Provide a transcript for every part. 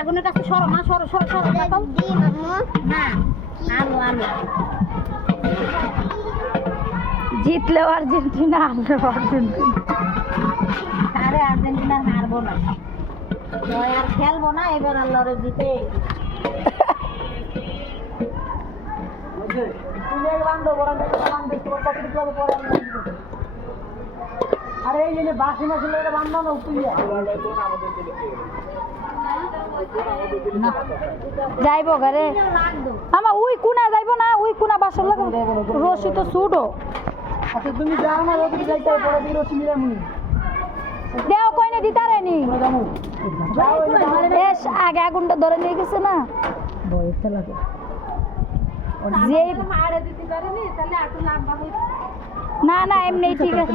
আগুনের কাছে সরো মা, সরো সরো সরো না আলু আলু জিতলেও আর্জেন্টিনা, হারলেও আর্জেন্টিনা। আরে আর্জেন্টিনা হারবো না, জয় আর খেলবো না, এবার আল্লাহরে জিতে আরে এই যে বাসি মাসি লোকেরা বান্ধব না উঠিয়া যাইবো ঘরে আমার ওই কোনা যাইবো না, ওই কোনা বাসর লাগে রশি তো ছুটো। আচ্ছা তুমি যাও না, ওদের যাইতে হবে, পরে দিয়ে রসি মিলে মুনি দেও কইনে দিতারে নি বেশ আগে আগুনটা ধরে নিয়ে গেছে না বয়সটা লাগে যে না না এমনি ঠিক আছে।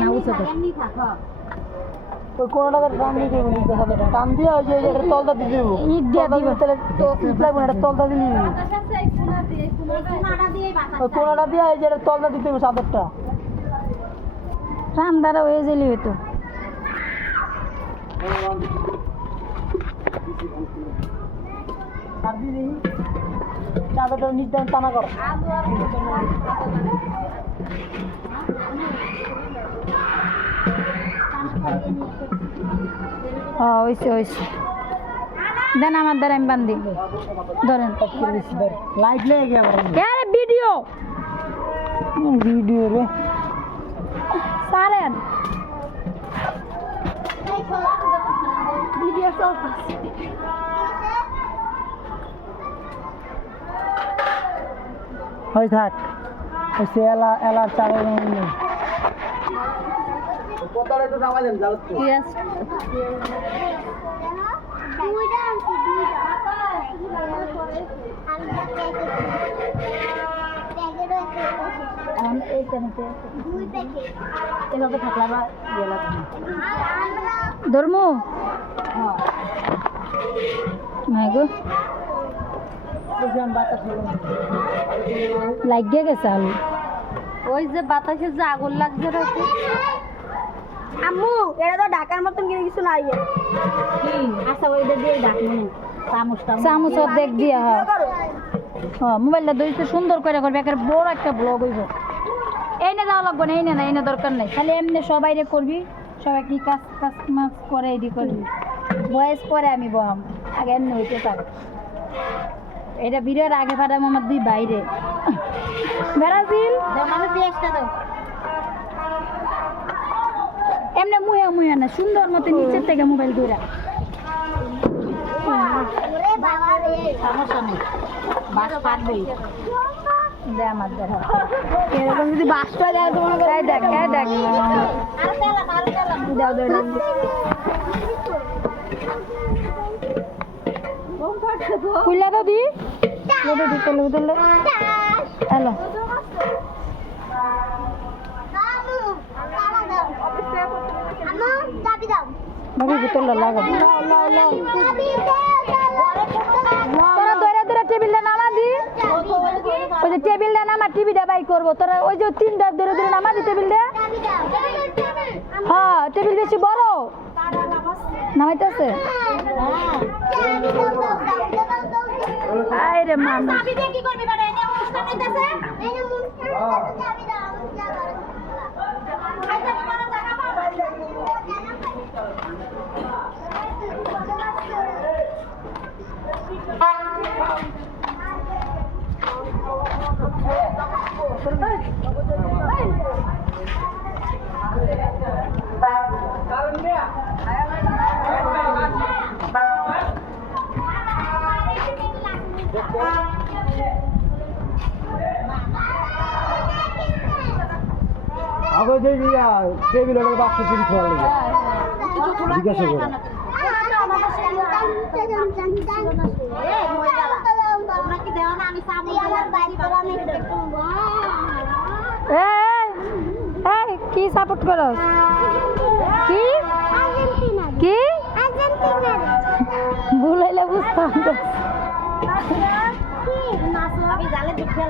এমনি থাকো ওই কোনটাকে টান দিয়ে দেবো, টান দিয়ে ওই যে এটা তলটা দিয়ে দেবো, ইট দিয়ে দিবো। তাহলে তো ইট লাগবে না, এটা তলটা দিয়ে দিবি, সোনাটা দিয়ে ওই কোনটা দিয়ে এই যে এটা তলটা দিতে হবে চাদরটা। রান্দারা হয়ে গেলি হয়তো আর দিয়ে দিই চাদরটা নিচ দিয়ে টানা করো। হ্যাঁ হয়েছে হয়েছে দেন আমার দ্বারা আমি বান্ধি ধরেন লাইট লেগে গিয়ে আবার আরে ভিডিও ভিডিও রে সারেন ভিডিও চলছে হয় থাক ওই সে এলার চারের নেই কতটা একটু নামাই দেন জাল তো ইয়েস এভাবে থাকলে আবার ইয়ে লাগবে ধর্ম মাইগো বাতাস লাগিয়ে গেছে আলু ওই যে বাতাসে যে আগুন লাগছে রাতে আম্মু এটা তো ঢাকার মতন কিনে কিছু নাই আচ্ছা ওইটা দিয়ে ঢাকনি চামচ অর্ধেক দিয়া হ্যাঁ মোবাইলটা ধরিতে সুন্দর করে করবে একের বড় একটা ব্লগ হইব এনে যাওয়া লাগবে না, এনে না এনে দরকার নাই, খালি এমনি সবাই রে করবি, সবাই কি কাজ কাজ মাছ করে এডি করবি, বয়স পরে আমি বহাম আগে এমনি হইতে পারে। এটা ভিডিওর আগে পাঠাম আমার দুই বাইরে ব্রাজিল মানে পেঁয়াজটা দাও এমনি মুহে মুহে না সুন্দর মতো নিচের থেকে মোবাইল ধরা সমস্যা নেই বাস পারবেই দে আমার দেখা এরকম যদি বাসটা দেয় তো মনে এই দেখ এই দেখ দাও দাও দাও। খুললে তো দি লেদে দি তেলে তেলে হ্যালো বাবু ভিতরে লাগা তোরা ধরে ধরে টেবিলটা নামা দি, ওই যে টেবিলটা নামা টিভিটা বাই করবো তোরা, ওই যে তিনটা ধরে ধরে নামা দি টেবিলটা। হ্যাঁ টেবিল বেশি বড় নামাইতেছে আরে মামা কি করবি বাড়ি এনে অনুষ্ঠান হইতাছে আগে যে টেবিল ওটা বাক্স চুরি খাওয়া লাগে জিজ্ঞাসা করো এই কি সাপোর্ট করো কি কি ভুল হইলে বুঝতাম আমি জালে দেখে